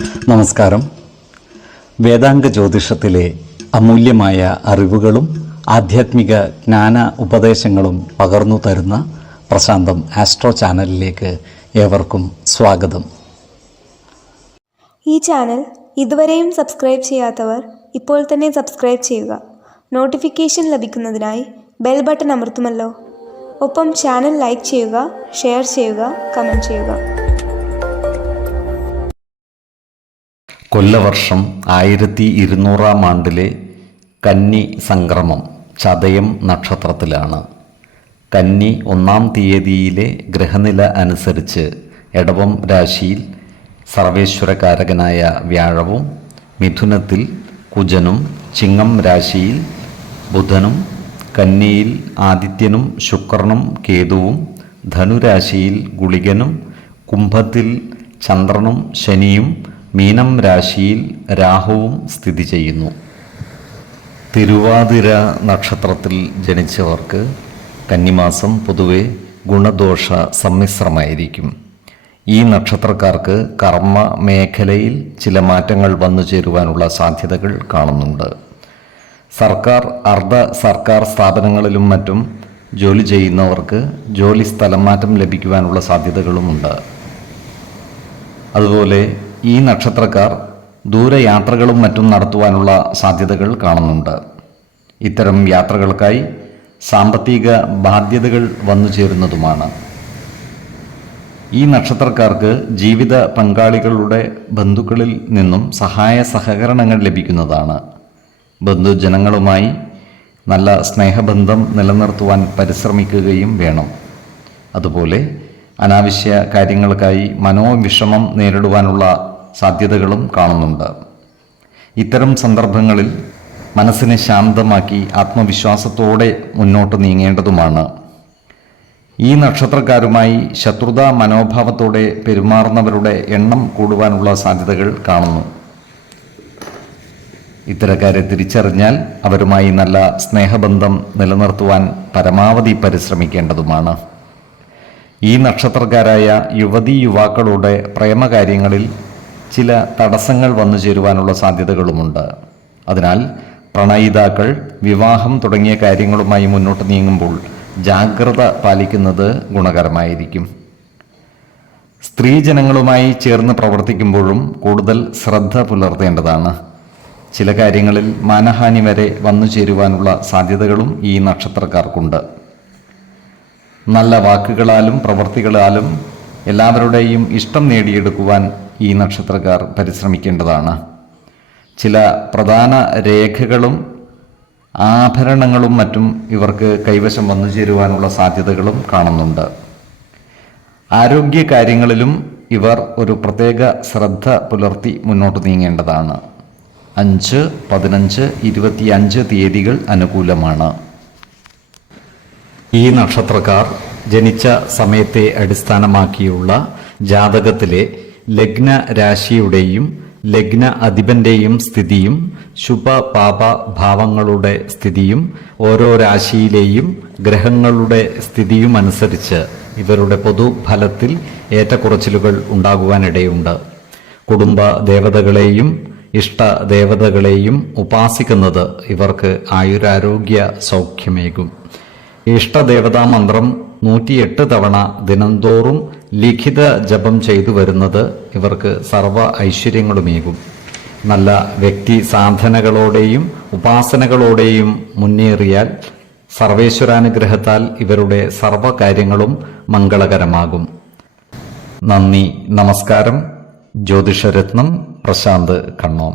നമസ്കാരം. വേദാംഗ ജ്യോതിഷത്തിലെ അമൂല്യമായ അറിവുകളും ആധ്യാത്മിക ജ്ഞാന ഉപദേശങ്ങളും പകർന്നു തരുന്ന പ്രശാന്തം ആസ്ട്രോ ചാനലിലേക്ക് ഏവർക്കും സ്വാഗതം. ഈ ചാനൽ ഇതുവരെയും സബ്സ്ക്രൈബ് ചെയ്യാത്തവർ ഇപ്പോൾ തന്നെ സബ്സ്ക്രൈബ് ചെയ്യുക. നോട്ടിഫിക്കേഷൻ ലഭിക്കുന്നതിനായി ബെൽ ബട്ടൺ അമർത്തുമല്ലോ. ഒപ്പം ചാനൽ ലൈക്ക് ചെയ്യുക, ഷെയർ ചെയ്യുക, കമൻറ്റ് ചെയ്യുക. കൊല്ലവർഷം 1200 ആണ്ടിലെ കന്നി സംക്രമം ചതയം നക്ഷത്രത്തിലാണ്. കന്നി 1-ാം തീയതിയിലെ ഗ്രഹനില അനുസരിച്ച് എടവം രാശിയിൽ സർവേശ്വരകാരകനായ വ്യാഴവും, മിഥുനത്തിൽ കുജനും, ചിങ്ങം രാശിയിൽ ബുധനും, കന്നിയിൽ ആദിത്യനും ശുക്രനും കേതുവും, ധനുരാശിയിൽ ഗുളികനും, കുംഭത്തിൽ ചന്ദ്രനും ശനിയും, മീനം രാശിയിൽ രാഹുവും സ്ഥിതി ചെയ്യുന്നു. തിരുവാതിര നക്ഷത്രത്തിൽ ജനിച്ചവർക്ക് കന്നിമാസം പൊതുവെ ഗുണദോഷ സമ്മിശ്രമായിരിക്കും. ഈ നക്ഷത്രക്കാർക്ക് കർമ്മ മേഖലയിൽ ചില മാറ്റങ്ങൾ വന്നു ചേരുവാനുള്ള സാധ്യതകൾ കാണുന്നുണ്ട്. സർക്കാർ, അർദ്ധ സർക്കാർ സ്ഥാപനങ്ങളിലും മറ്റും ജോലി ചെയ്യുന്നവർക്ക് ജോലി സ്ഥലം മാറ്റം ലഭിക്കുവാനുള്ള സാധ്യതകളുമുണ്ട്. അതുപോലെ ഈ നക്ഷത്രക്കാർ ദൂരയാത്രകളും മറ്റും നടത്തുവാനുള്ള സാധ്യതകൾ കാണുന്നുണ്ട്. ഇത്തരം യാത്രകൾക്കായി സാമ്പത്തിക ബാധ്യതകൾ വന്നു ചേരുന്നതുമാണ്. ഈ നക്ഷത്രക്കാർക്ക് ജീവിത പങ്കാളികളുടെ ബന്ധുക്കളിൽ നിന്നും സഹായ സഹകരണങ്ങൾ ലഭിക്കുന്നതാണ്. ബന്ധുജനങ്ങളുമായി നല്ല സ്നേഹബന്ധം നിലനിർത്തുവാൻ പരിശ്രമിക്കുകയും വേണം. അതുപോലെ അനാവശ്യ കാര്യങ്ങൾക്കായി മനോവിഷമം നേരിടുവാനുള്ള സാധ്യതകളും കാണുന്നുണ്ട്. ഇത്തരം സന്ദർഭങ്ങളിൽ മനസ്സിനെ ശാന്തമാക്കി ആത്മവിശ്വാസത്തോടെ മുന്നോട്ട് നീങ്ങേണ്ടതുമാണ്. ഈ നക്ഷത്രക്കാരുമായി ശത്രുതാ മനോഭാവത്തോടെ പെരുമാറുന്നവരുടെ എണ്ണം കൂടുവാനുള്ള സാധ്യതകൾ കാണുന്നു. ഇത്തരക്കാരെ തിരിച്ചറിഞ്ഞാൽ അവരുമായി നല്ല സ്നേഹബന്ധം നിലനിർത്തുവാൻ പരമാവധി പരിശ്രമിക്കേണ്ടതുമാണ്. ഈ നക്ഷത്രക്കാരായ യുവതീ യുവാക്കളുടെ പ്രേമകാര്യങ്ങളിൽ ചില തടസ്സങ്ങൾ വന്നു ചേരുവാനുള്ള സാധ്യതകളുമുണ്ട്. അതിനാൽ പ്രണയിതാക്കൾ വിവാഹം തുടങ്ങിയ കാര്യങ്ങളുമായി മുന്നോട്ട് നീങ്ങുമ്പോൾ ജാഗ്രത പാലിക്കുന്നത് ഗുണകരമായിരിക്കും. സ്ത്രീജനങ്ങളുമായി ചേർന്ന് പ്രവർത്തിക്കുമ്പോഴും കൂടുതൽ ശ്രദ്ധ പുലർത്തേണ്ടതാണ്. ചില കാര്യങ്ങളിൽ മാനഹാനി വരെ വന്നു ചേരുവാനുള്ള സാധ്യതകളും ഈ നക്ഷത്രക്കാർക്കുണ്ട്. നല്ല വാക്കുകളാലും പ്രവൃത്തികളാലും എല്ലാവരുടെയും ഇഷ്ടം നേടിയെടുക്കുവാൻ ഈ നക്ഷത്രക്കാർ പരിശ്രമിക്കേണ്ടതാണ്. ചില പ്രധാന രേഖകളും ആഭരണങ്ങളും മറ്റും ഇവർക്ക് കൈവശം വന്നു ചേരുവാനുള്ള സാധ്യതകളും കാണുന്നുണ്ട്. ആരോഗ്യ കാര്യങ്ങളിലും ഇവർ ഒരു പ്രത്യേക ശ്രദ്ധ പുലർത്തി മുന്നോട്ട് നീങ്ങേണ്ടതാണ്. 5, 15, 25 തീയതികൾ അനുകൂലമാണ്. ഈ നക്ഷത്രക്കാർ ജനിച്ച സമയത്തെ അടിസ്ഥാനമാക്കിയുള്ള ജാതകത്തിലെ ലഗ്ന രാശിയുടെയും ലഗ്ന അധിപന്റെയും സ്ഥിതിയും ശുഭ പാപ ഭാവങ്ങളുടെ സ്ഥിതിയും ഓരോ രാശിയിലെയും ഗ്രഹങ്ങളുടെ സ്ഥിതിയും അനുസരിച്ച് ഇവരുടെ പൊതുഫലത്തിൽ ഏറ്റക്കുറച്ചിലുകൾ ഉണ്ടാകുവാനിടയുണ്ട്. കുടുംബ ദേവതകളെയും ഇഷ്ട ദേവതകളെയും ഉപാസിക്കുന്നത് ഇവർക്ക് ആയുരാരോഗ്യ സൗഖ്യമേകും. ഇഷ്ടദേവതാ മന്ത്രം 108 തവണ ദിനംതോറും ലിഖിത ജപം ചെയ്തു വരുന്നത് ഇവർക്ക് സർവ ഐശ്വര്യങ്ങളുമേകും. നല്ല വ്യക്തി സാധനകളോടെയും ഉപാസനകളോടെയും മുന്നേറിയാൽ സർവേശ്വരാനുഗ്രഹത്താൽ ഇവരുടെ സർവകാര്യങ്ങളും മംഗളകരമാകും. നന്ദി, നമസ്കാരം. ജ്യോതിഷരത്നം പ്രശാന്ത് കണ്ണോം.